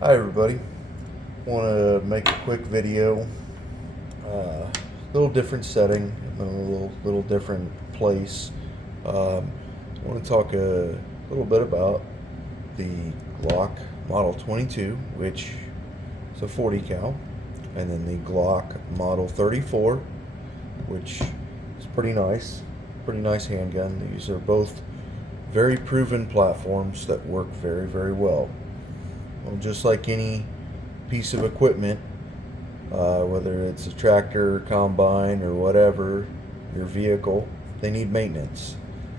Hi everybody, want to make a quick video, little different setting, a little different place. Want to talk a little bit about the Glock Model 22, which is a 40 cal, and then the Glock Model 34, which is pretty nice handgun. These are both very proven platforms that work very well. Well, just like any piece of equipment, whether it's a tractor, combine, or whatever, your vehicle, they need maintenance.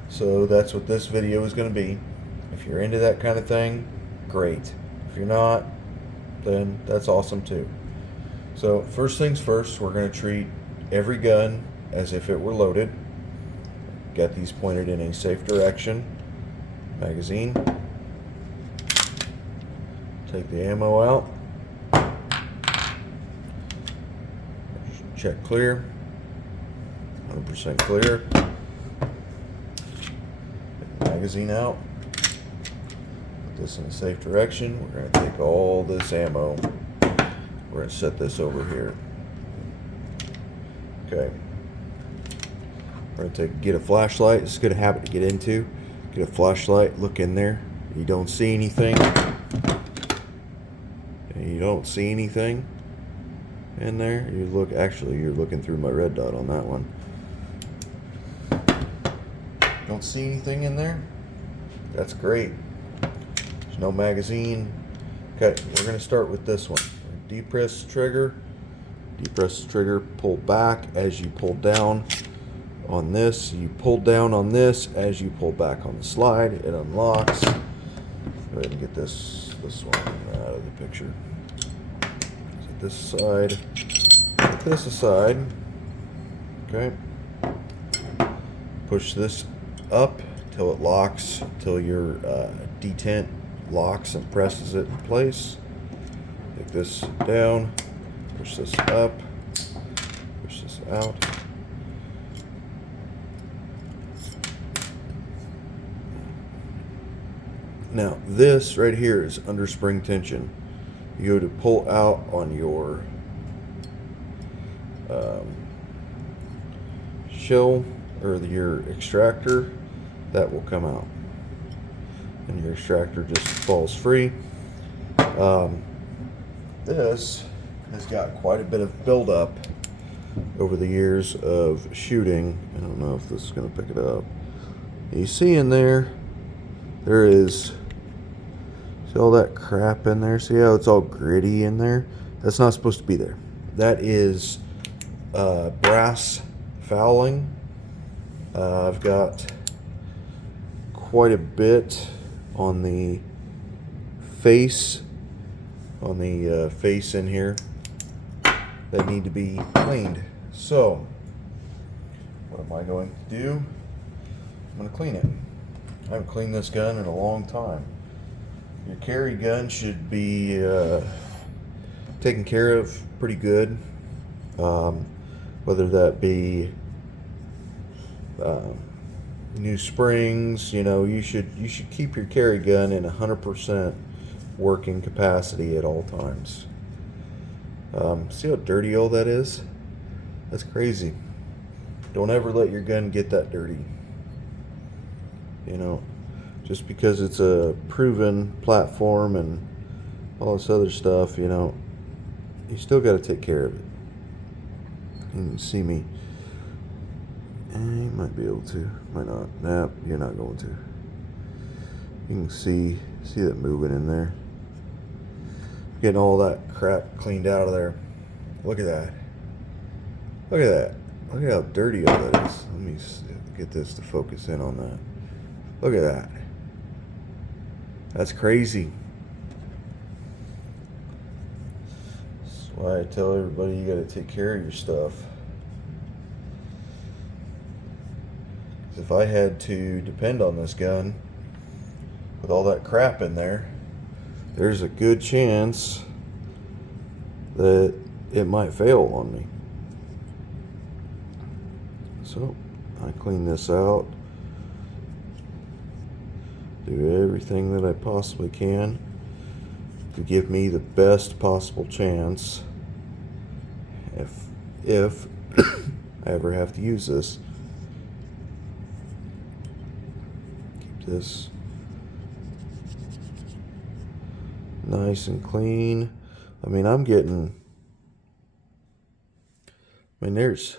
So that's what this video is going to be. If you're into that kind of thing, great. If you're not, then that's awesome too. So first things first, we're going to treat every gun as if it were loaded. Get these pointed in a safe direction. Magazine. Take the ammo out. Check clear. 100% clear. Take the magazine out. Put this in a safe direction. We're going to take all this ammo. We're going to set this over here. Okay. We're going to get a flashlight. It's a good habit to get into. Get a flashlight, look in there. You don't see anything. You don't see anything in there. You're looking through my red dot on that one. Don't see anything in there? That's great. There's no magazine. Okay, we're going to start with this one. Depress the trigger, pull back as you pull down on this. You pull down on this as you pull back on the slide. It unlocks. Go ahead and get this one out of the picture. Set this aside. Put this aside. Okay. Push this up till it locks, till your detent locks and presses it in place. Take this down. Push this up. Push this out. Now this right here is under spring tension. You go to pull out on your shell or your extractor, that will come out, and your extractor just falls free. This has got quite a bit of buildup over the years of shooting. I don't know if this is going to pick it up. You see in there is, see all that crap in there? See how it's all gritty in there? That's not supposed to be there. That is brass fouling. I've got quite a bit on the face, in here that need to be cleaned. So, what am I going to do? I'm going to clean it. I haven't cleaned this gun in a long time. Your carry gun should be taken care of pretty good, whether that be new springs. You should keep your carry gun in 100% working capacity at all times. See how dirty all that is? That's crazy. Don't ever let your gun get that dirty. Just because it's a proven platform and all this other stuff, you still got to take care of it. You can see me. You might be able to, might not. Nah, you're not going to. You can see that moving in there. Getting all that crap cleaned out of there. Look at that. Look at that. Look at how dirty all that is. Let me get this to focus in on that. Look at that. That's crazy. That's why I tell everybody you got to take care of your stuff. If I had to depend on this gun with all that crap in there, there's a good chance that it might fail on me. So I clean this out, do everything that I possibly can to give me the best possible chance if I ever have to use this. Keep this nice and clean. I mean, there's,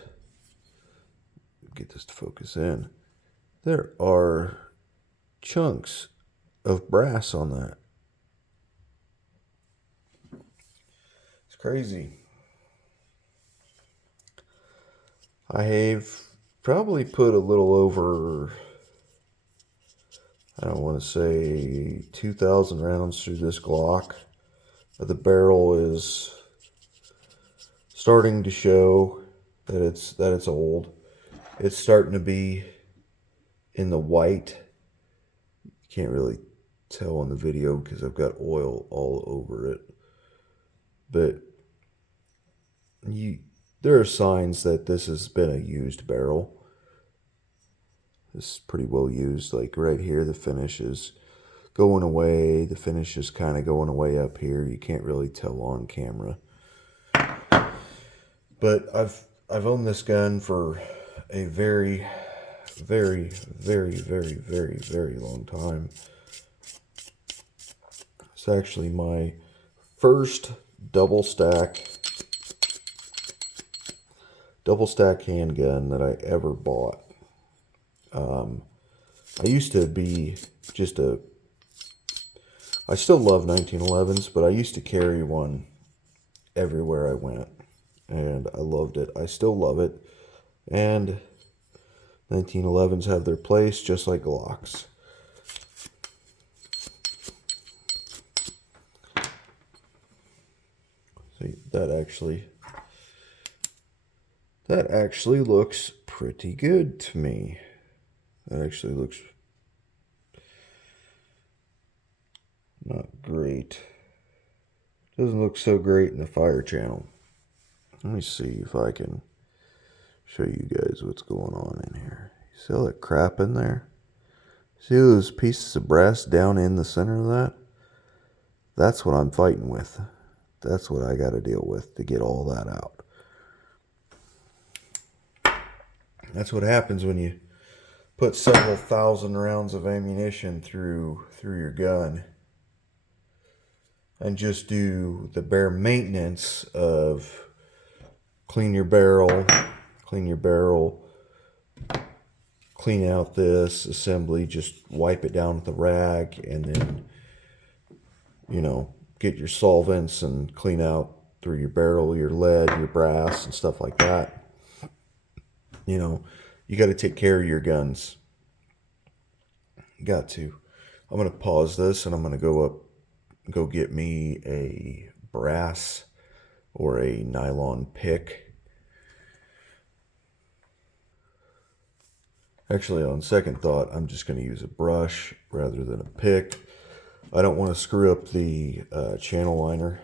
get this to focus in. There are chunks of brass on that. It's crazy. I have probably put a little over, I don't want to say 2,000 rounds through this Glock. The barrel is starting to show that it's old. It's starting to be in the white. You can't really tell on the video because I've got oil all over it. But there are signs that this has been a used barrel. This is pretty well used. Like right here, the finish is going away. The finish is kind of going away up here. You can't really tell on camera. But I've owned this gun for a very, very, very, very, very, very long time. It's actually my first double stack handgun that I ever bought. I used to be I still love 1911s, but I used to carry one everywhere I went, and I loved it. I still love it, and 1911s have their place just like Glocks. See, that actually looks pretty good to me. That actually looks not great. Doesn't look so great in the fire channel. Let me see if I can show you guys what's going on in here. You see all that crap in there? See those pieces of brass down in the center of that? That's what I'm fighting with. That's what I got to deal with to get all that out. That's what happens when you put several thousand rounds of ammunition through your gun and just do the bare maintenance of clean your barrel, clean out this assembly, just wipe it down with a rag, and then, get your solvents and clean out through your barrel, your lead, your brass, and stuff like that. You got to take care of your guns. You got to. I'm going to pause this and I'm going to go get me a brass or a nylon pick. Actually, on second thought, I'm just going to use a brush rather than a pick. I don't want to screw up the channel liner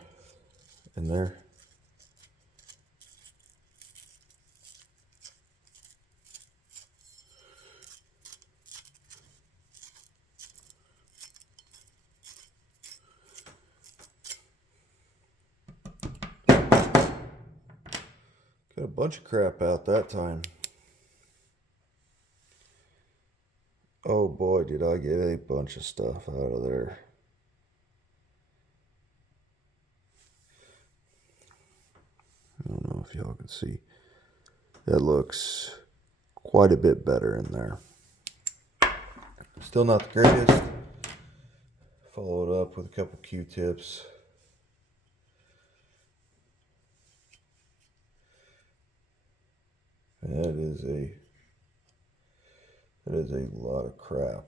in there. Got a bunch of crap out that time. Oh boy, did I get a bunch of stuff out of there. I don't know if y'all can see. That looks quite a bit better in there. Still not the greatest. Follow it up with a couple Q-tips. And that is a lot of crap.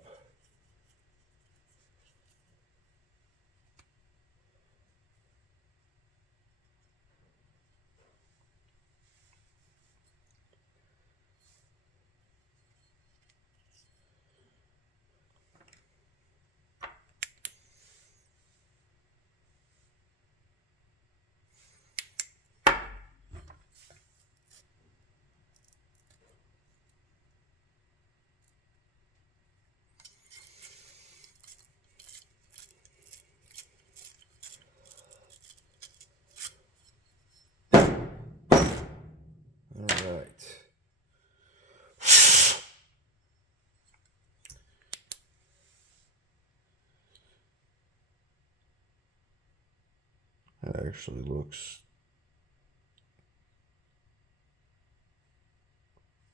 That actually looks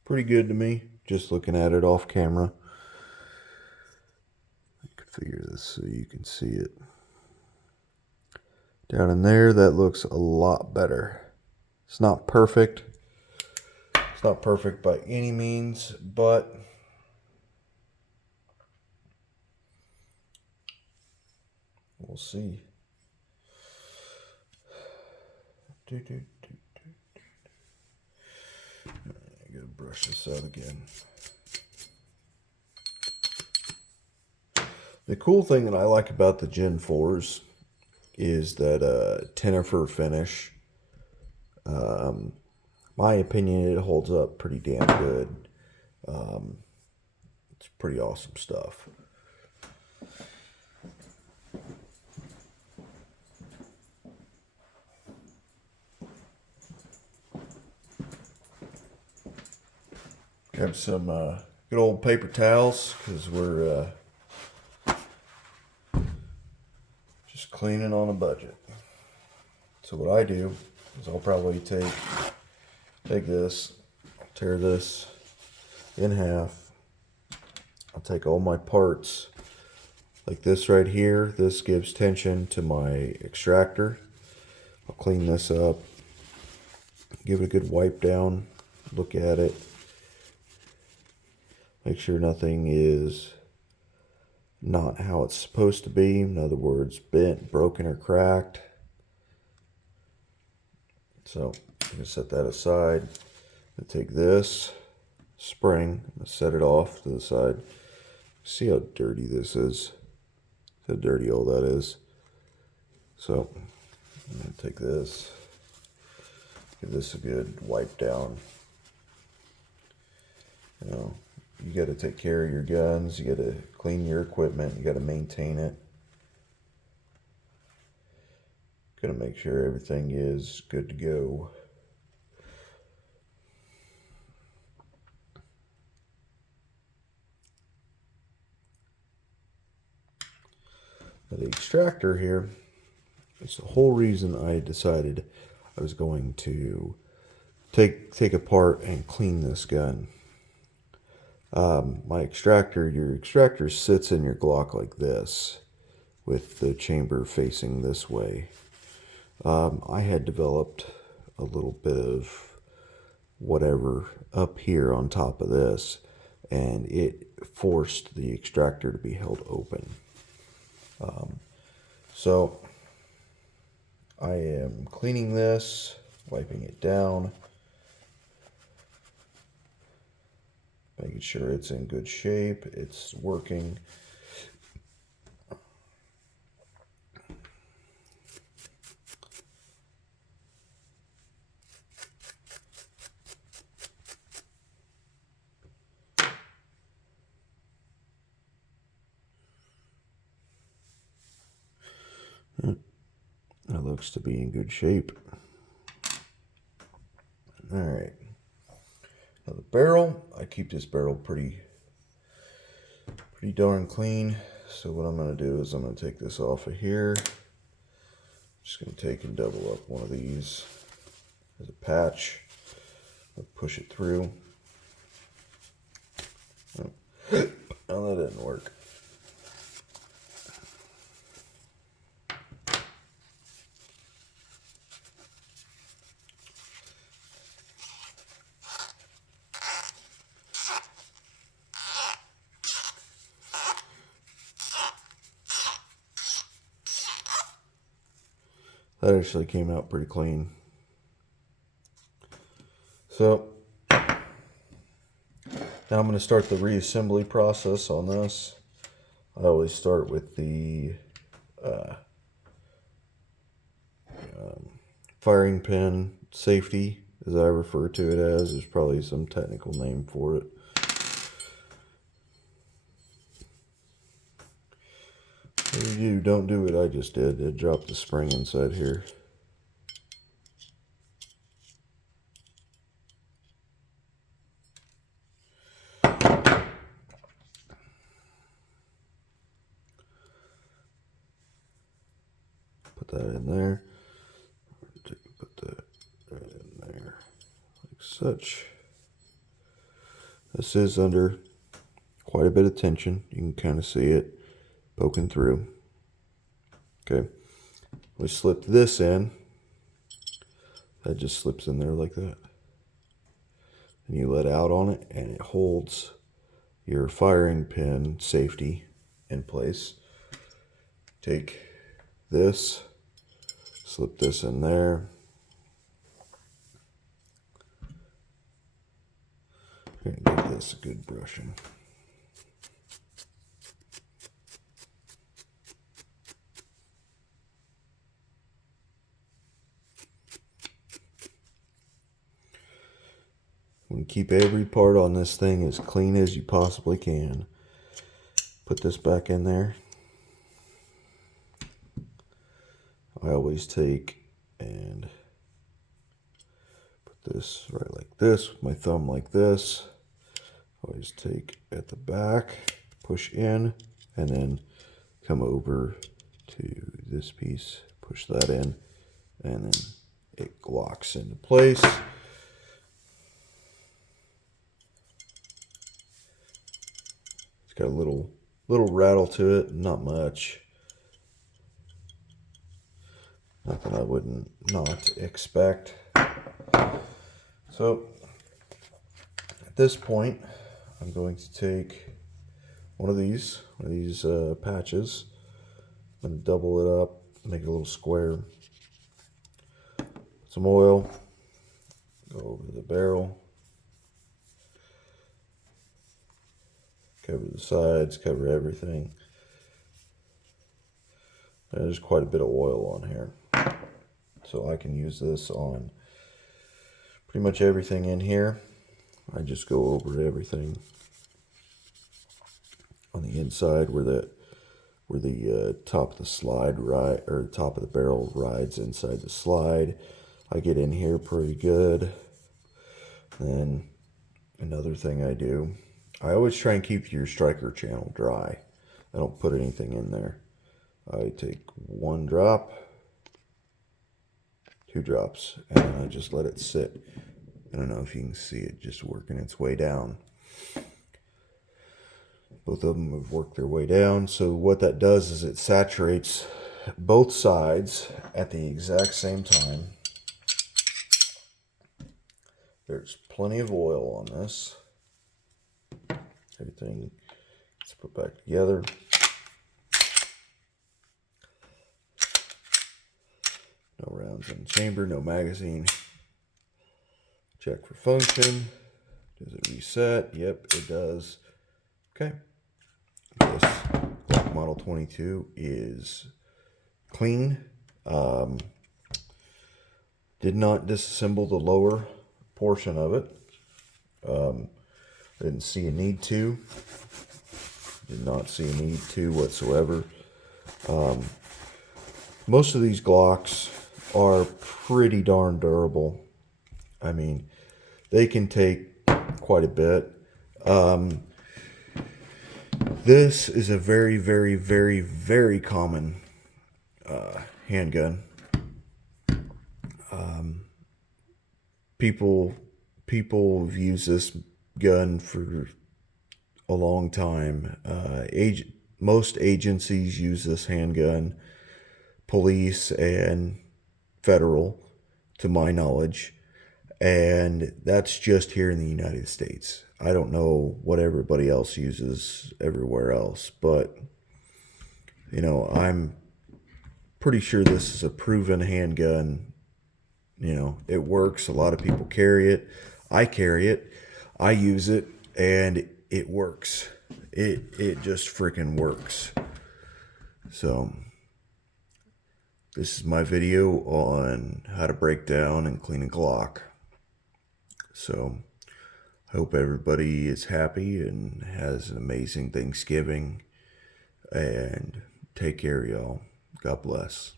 pretty good to me, just looking at it off camera. Configure this so you can see it. Down in there, that looks a lot better. It's not perfect. It's not perfect by any means, but we'll see. I gotta brush this out again. The cool thing that I like about the Gen 4s is that Tenifer finish. My opinion, it holds up pretty damn good. It's pretty awesome stuff. Grab some good old paper towels because we're just cleaning on a budget. So what I do is I'll probably take this, tear this in half. I'll take all my parts like this right here. This gives tension to my extractor. I'll clean this up, give it a good wipe down, look at it. Make sure nothing is not how it's supposed to be. In other words, bent, broken, or cracked. So I'm going to set that aside. I'm going to take this spring, I'm going to set it off to the side. See how dirty this is. How dirty all that is. So I'm going to take this, give this a good wipe down. You know, you got to take care of your guns. You got to clean your equipment. You got to maintain it. Got to make sure everything is good to go. Now the extractor here is the whole reason I decided I was going to take apart and clean this gun. My extractor, your extractor sits in your Glock like this, with the chamber facing this way. I had developed a little bit of whatever up here on top of this, and it forced the extractor to be held open. So I am cleaning this, wiping it down, making sure it's in good shape, it's working. It looks to be in good shape. All right. Now the barrel, I keep this barrel pretty darn clean. So what I'm going to do is I'm going to take this off of here. Just going to take and double up one of these as a patch. I'll push it through. Oh, no, that didn't work. That actually came out pretty clean. So now I'm going to start the reassembly process on this. I always start with the firing pin safety, as I refer to it as. There's probably some technical name for it. If you don't do what I just did, it dropped the spring inside here. Put that in there. such. This is under quite a bit of tension. You can kind of see it poking through. Okay, we slip this in. That just slips in there like that. And you let out on it, and it holds your firing pin safety in place. Take this, slip this in there. And give this a good brushing. And keep every part on this thing as clean as you possibly can. Put this back in there. I always take and put this right like this, with my thumb like this. Always take at the back, push in, and then come over to this piece, push that in, and then it locks into place. It's got a little rattle to it, not much. Nothing I wouldn't not expect. So at this point, I'm going to take one of these patches. I'm going to double it up, make it a little square. Put some oil, go over the barrel, cover the sides, cover everything. There's quite a bit of oil on here, so I can use this on pretty much everything in here. I just go over everything on the inside where the top of the slide or the top of the barrel rides inside the slide. I get in here pretty good. Then another thing I do, I always try and keep your striker channel dry. I don't put anything in there. I take 1 drop, 2 drops, and I just let it sit. I don't know if you can see it just working its way down. Both of them have worked their way down. So what that does is it saturates both sides at the exact same time. There's plenty of oil on this. Everything gets put back together. No rounds in the chamber, no magazine. Check for function. Does it reset? Yep, it does. Okay. This Glock Model 22 is clean. Did not disassemble the lower portion of it. I didn't see a need to. Did not see a need to whatsoever. Most of these Glocks are pretty darn durable. I mean, they can take quite a bit. This is a very, very, very, very common handgun. People have used this gun for a long time. Most agencies use this handgun, police and federal, to my knowledge, and that's just here in the United States. I don't know what everybody else uses everywhere else, but you know, I'm pretty sure this is a proven handgun. You know, it works. A lot of people carry it. I carry it. I use it, and it works. It just freaking works. So this is my video on how to break down and clean a Glock. So I hope everybody is happy and has an amazing Thanksgiving. And take care, y'all. God bless.